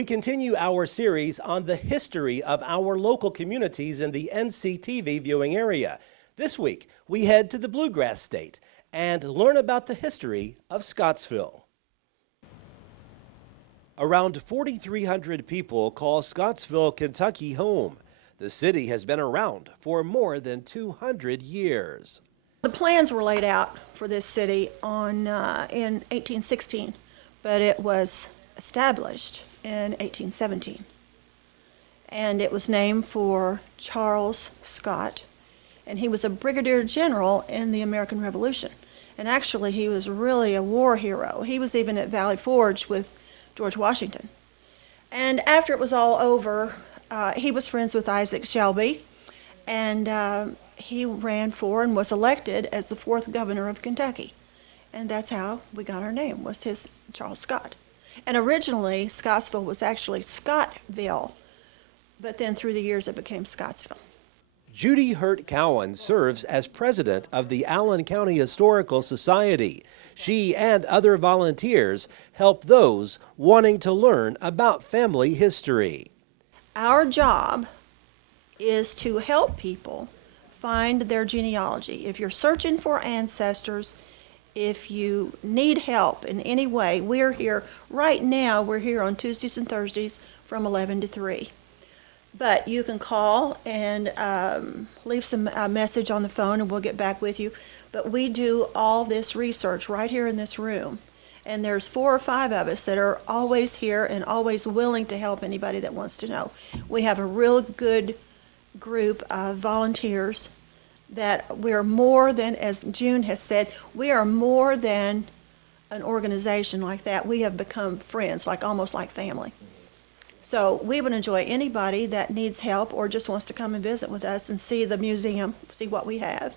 We continue our series on the history of our local communities in the NCTV viewing area. This week, we head to the Bluegrass State and learn about the history of Scottsville. Around 4,300 people call Scottsville, Kentucky home. The city has been around for more than 200 years. The plans were laid out for this city in 1816, but it was established in 1817. And it was named for Charles Scott, and he was a brigadier general in the American Revolution. And actually, he was really a war hero. He was even at Valley Forge with George Washington. And after it was all over, he was friends with Isaac Shelby, and he ran for and was elected as the 4th governor of Kentucky. And that's how we got our name, was his Charles Scott. And originally, Scottsville was actually Scottville, but then through the years it became Scottsville. Judy Hurt Cowan serves as president of the Allen County Historical Society. She and other volunteers help those wanting to learn about family history. Our job is to help people find their genealogy. If you're searching for ancestors, if you need help in any way, we're here. Right now, we're here on Tuesdays and Thursdays from 11 to 3. But you can call and leave some message on the phone and we'll get back with you. But we do all this research right here in this room. And there's 4 or 5 of us that are always here and always willing to help anybody that wants to know. We have a real good group of volunteers that we're more than, as June has said, we are more than an organization like that. We have become friends, like almost like family. So we would enjoy anybody that needs help or just wants to come and visit with us and see the museum, see what we have.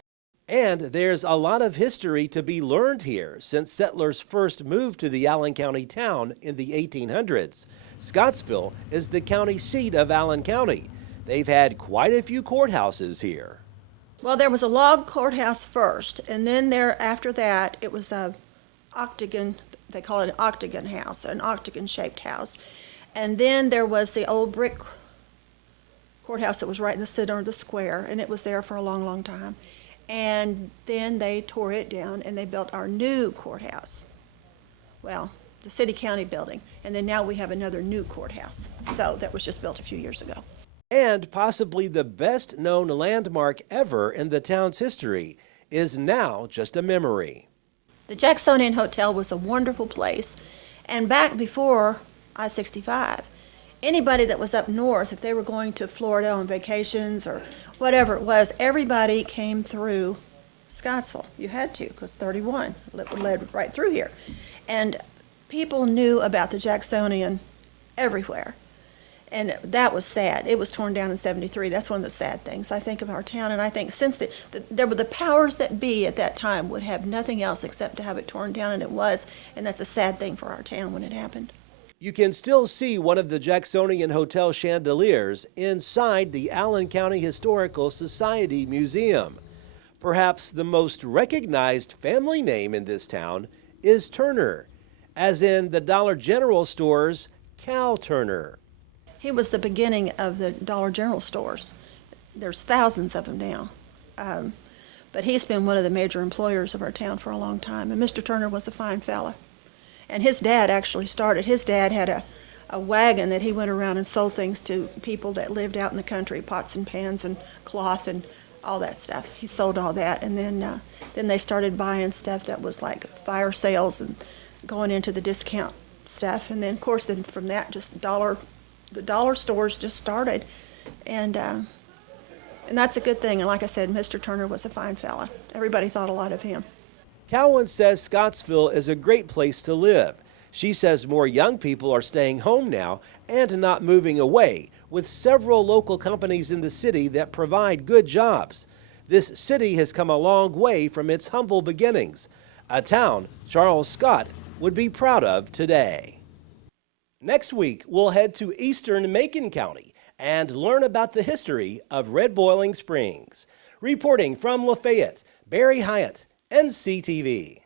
And there's a lot of history to be learned here since settlers first moved to the Allen County town in the 1800s. Scottsville is the county seat of Allen County. They've had quite a few courthouses here. Well, there was a log courthouse first, and then after that, it was a octagon, they call it an octagon house, an octagon-shaped house. And then there was the old brick courthouse that was right in the center of the square, and it was there for a long, long time. And then they tore it down, and they built our new courthouse. Well, the city-county building, and then now we have another new courthouse. So that was just built a few years ago. And possibly the best known landmark ever in the town's history is now just a memory. The Jacksonian Hotel was a wonderful place, and back before I-65, anybody that was up north, if they were going to Florida on vacations or whatever it was, everybody came through Scottsville. You had to, because 31 led right through here. And people knew about the Jacksonian everywhere. And that was sad. It was torn down in 73. That's one of the sad things I think of our town. And I think since there were the powers that be at that time would have nothing else except to have it torn down, and it was. And that's a sad thing for our town when it happened. You can still see one of the Jacksonian Hotel chandeliers inside the Allen County Historical Society Museum. Perhaps the most recognized family name in this town is Turner, as in the Dollar General store's Cal Turner. He was the beginning of the Dollar General stores. There's thousands of them now. But he's been one of the major employers of our town for a long time. And Mr. Turner was a fine fella. And his dad actually started. His dad had a wagon that he went around and sold things to people that lived out in the country, pots and pans and cloth and all that stuff. He sold all that. And then they started buying stuff that was like fire sales and going into the discount stuff. And then, of course, then from that, just the dollar stores just started, and that's a good thing. And like I said, Mr. Turner was a fine fella. Everybody thought a lot of him. Cowan says Scottsville is a great place to live. She says more young people are staying home now and not moving away, with several local companies in the city that provide good jobs. This city has come a long way from its humble beginnings, a town Charles Scott would be proud of today. Next week, we'll head to eastern Macon County and learn about the history of Red Boiling Springs. Reporting from Lafayette, Barry Hyatt, NCTV.